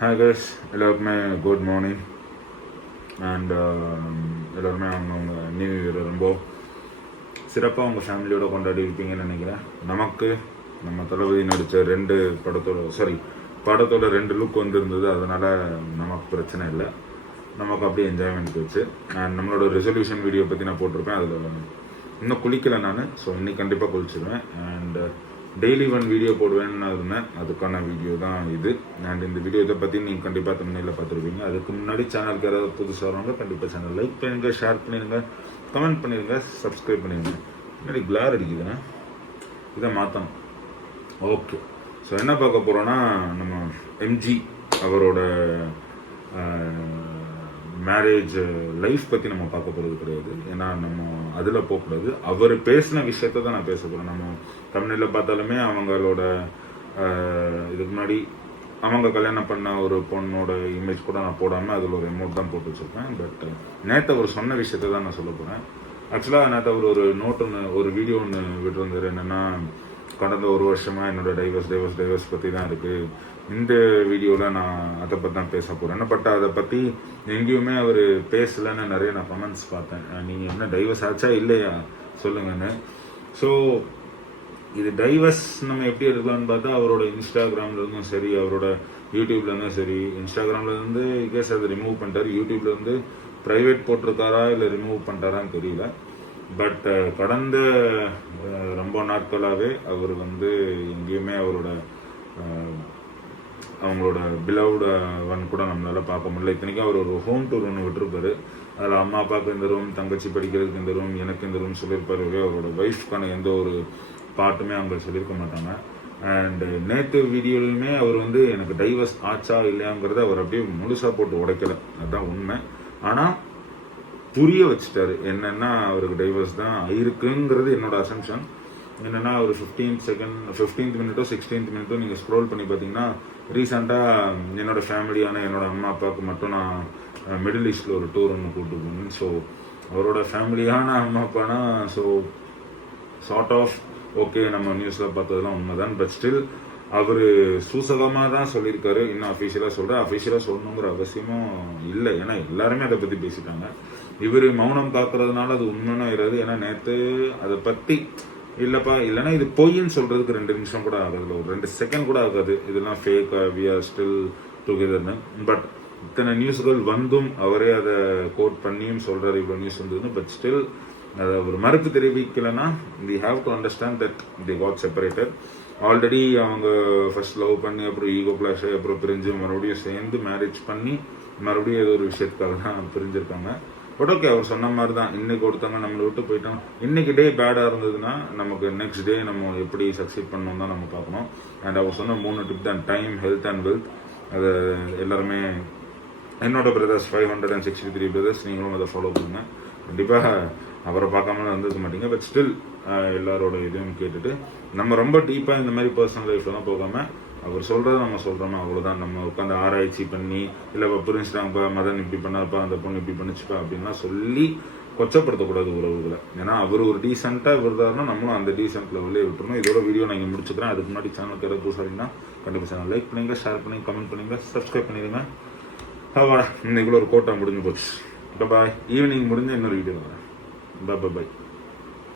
Hi guys, எல்லாருக்குமே good morning. And எல்லோருமே அவங்கவுங்க நியூ இயர் ரொம்ப சிறப்பாக அவங்க ஃபேமிலியோடு கொண்டாடி இருப்பீங்கன்னு நினைக்கிறேன். நமக்கு நம்ம தளபதி நடித்த படத்தோட 2 லுக் வந்துருந்தது. அதனால் நமக்கு பிரச்சனை இல்லை, நமக்கு அப்படியே என்ஜாய்மெண்ட் வச்சு. அண்ட் நம்மளோட ரெசல்யூஷன் வீடியோ பற்றி நான் போட்டிருப்பேன். அதில் இன்னும் குளிக்கலை நான். ஸோ இன்னைக்கு கண்டிப்பாக குளிச்சிடுவேன். அண்ட் டெய்லி 1 வீடியோ போடுவேன்னு இருந்தேன், அதுக்கான வீடியோ தான் இது. அண்ட் இந்த வீடியோ இதை பற்றி நீங்கள் கண்டிப்பாக தமிழில் பார்த்துருப்பீங்க. அதுக்கு முன்னாடி சேனலுக்கு யாராவது புதுசாக வரவங்க கண்டிப்பாக சேனல் லைக் பண்ணிடுங்க, ஷேர் பண்ணிடுங்க, கமெண்ட் பண்ணிடுங்க, சப்ஸ்கிரைப் பண்ணிடுங்க. முன்னாடி கிளார் அடிக்குதுண்ணா, இதை மாற்றணும். ஓகே, ஸோ என்ன பார்க்க போகிறோன்னா, நம்ம எம்ஜி அவரோட மேரேஜ் லைஃப் பற்றி நம்ம பார்க்க போகிறது கிடையாது. ஏன்னா நம்ம அதில் போகக்கூடாது. அவர் பேசின விஷயத்த தான் நான் பேச போகிறேன். நம்ம தமிழில் பார்த்தாலுமே அவங்களோட இதுக்கு முன்னாடி அவங்க கல்யாணம் பண்ண ஒரு பொண்ணோட இமேஜ் கூட நான் போடாமல் அதில் ஒரு எமௌண்ட் தான் போட்டு வச்சுருப்பேன். பட் நேற்று அவர் சொன்ன விஷயத்த தான் நான் சொல்ல போகிறேன். ஆக்சுவலாக நேற்று அவர் ஒரு வீடியோ ஒன்று விட்டுருந்தார். என்னென்னா, கடந்த 1 வருஷமாக என்னோட டைவர்ஸ் பற்றி தான் இருக்குது. இந்த வீடியோவில் நான் அதை பற்றி தான் பேச போகிறேன். பட் அதை பற்றி எங்கேயுமே அவர் பேசலைன்னு நிறைய நான் கமெண்ட்ஸ் பார்த்தேன். நீங்கள் என்ன டைவர்ஸ் ஆச்சா இல்லையா சொல்லுங்கன்னு. ஸோ இது டைவர்ஸ் நம்ம எப்படி எடுக்கலாம்னு பார்த்தா, அவரோட இன்ஸ்டாகிராம்லேருந்தும் சரி, அவரோட யூடியூப்லேருந்தும் சரி. இன்ஸ்டாகிராம்லேருந்து கேஸ் அதை ரிமூவ் பண்ணிட்டார். யூடியூப்லேருந்து ப்ரைவேட் போட்டிருக்காரா இல்லை ரிமூவ் பண்ணிட்டாரான்னு தெரியல. பட் கடந்த ரொம்ப நாட்களாகவே அவர் எங்கேயுமே அவங்களோட பிலவ்டு ஒன் கூட நம்மளால் பார்க்க முடியல. இத்தனைக்கும் அவர் ஒரு ஹோம் டூர் ஒன்று விட்டுருப்பாரு. அதில் அம்மா அப்பாவுக்கு இந்த ரூம், தங்கச்சி படிக்கிறதுக்கு இந்த ரூம், எனக்கு இந்த ரூம் சொல்லியிருப்பாரு. அவரோட ஒய்ஃப்கான எந்த ஒரு பாட்டுமே அவங்க சொல்லியிருக்க மாட்டாங்க. அண்ட் நேற்று வீடியோலையுமே அவர் எனக்கு டைவர்ஸ் ஆச்சா இல்லையாங்கிறத அவர் அப்படியே முழுசாக போட்டு உடைக்கலை, அதுதான் உண்மை. ஆனால் புரிய வச்சுட்டாரு என்னென்னா அவருக்கு டைவர்ஸ் தான் இருக்குங்கிறது என்னோட அசம்ஷன். என்னென்னா ஒரு 15th மினிட்டோ 16th மினிட்டோ நீங்கள் ஸ்க்ரோல் பண்ணி பார்த்தீங்கன்னா, ரீசெண்டாக என்னோட ஃபேமிலியான என்னோட அம்மா அப்பாவுக்கு மட்டும் நான் மிடில் ஈஸ்டில் ஒரு டூர் ஒன்று கூப்பிட்டு போனேன். ஸோ அவரோட ஃபேமிலியான அம்மா அப்பானா, ஸோ சார்ட் ஆஃப் ஓகே, நம்ம நியூஸில் பார்த்ததெல்லாம் உண்மைதான். பட் ஸ்டில் அவர் சூசகமாக தான் சொல்லியிருக்காரு. இன்னும் அஃபிஷியலாக சொல்லணுங்கிற அவசியமும் இல்லை. ஏன்னா எல்லாருமே அதை பற்றி பேசிட்டாங்க. இவர் மௌனம் காக்கிறதுனால அது உண்மைன்னு ஆயிடாது. ஏன்னா நேற்று அதை பற்றி இல்லைப்பா, இல்லைன்னா இது பொய்ன்னு சொல்கிறதுக்கு 2 நிமிஷம் கூட ஆகாது, ஒரு 2 செகண்ட் கூட ஆகாது. இதெல்லாம் ஃபேக், வி ஆர் ஸ்டில் டுகெதர்னு. பட் இத்தனை நியூஸ்கள் வந்தும் அவரே அதை கோட் பண்ணியும் சொல்கிறார், இவ்வளோ நியூஸ் வந்ததுன்னு. பட் ஸ்டில் அதை ஒரு மறுப்பு தெரிவிக்கலைன்னா, we have to understand that the got separated. Already அவங்க ஃபர்ஸ்ட் லவ் பண்ணி, அப்புறம் ஈகோ கிளாஷ், அப்புறம் பிரிஞ்சு, மறுபடியும் சேர்ந்து மேரேஜ் பண்ணி, மறுபடியும் ஏதோ ஒரு விஷயத்துக்காக தான் பிரிஞ்சிருக்காங்க. பட் ஓகே, அவர் சொன்ன மாதிரி தான், இன்னைக்கு ஒருத்தவங்க நம்மளை விட்டு போயிட்டோம், இன்னைக்கு டே பேடாக இருந்ததுன்னா நமக்கு நெக்ஸ்ட் டே நம்ம எப்படி சக்சீட் பண்ணணும் தான் நம்ம பார்க்கணும். அண்ட் அவர் சொன்ன 3 டிப் தான், டைம், ஹெல்த் அண்ட் வெல்த். அதை எல்லாருமே என்னோட பிரதர்ஸ் 563 பிரதர்ஸ், நீங்களும் அதை ஃபாலோ பண்ணுங்க. கண்டிப்பாக அவரை பார்க்காமலாம் வந்துருக்க மாட்டீங்க. பட் ஸ்டில் எல்லாரோட இதையும் கேட்டுட்டு நம்ம ரொம்ப டீப்பாக இந்த மாதிரி பர்சனல் லைஃப்லாம் போகாமல் அவர் சொல்கிறத நம்ம சொல்கிறோமா, அவ்வளோதான். நம்ம உட்காந்து ஆராய்ச்சி பண்ணி, இல்லை புரிஞ்சுட்டாங்கப்பா, மதன் இப்படி பண்ணாப்பா, அந்த பொண்ணு இப்படி பண்ணிச்சுப்பா அப்படின்லாம் சொல்லி கொச்சப்படுத்தக்கூடாது உறவுகளை. ஏன்னா அவர் ஒரு டீசெண்டாக இருந்தாருன்னா நம்மளும் அந்த டீசென்ட் லெவலே விட்டுருணும். இதோட வீடியோ நான் இங்கே முடிச்சுக்கிறேன். அதுக்கு முன்னாடி சேனலுக்கு யாராவது புதுசாக கண்டிப்பாக சேனல் லைக் பண்ணுங்க, ஷேர் பண்ணுங்க, கமெண்ட் பண்ணுங்க, சப்ஸ்கிரைப் பண்ணிடுங்க. இன்னைக்குள்ள ஒரு கோட்டா முடிஞ்சு போச்சு. பாய். ஈவினிங் முடிஞ்சு இன்னொரு வீடியோ வரேன். பாய்.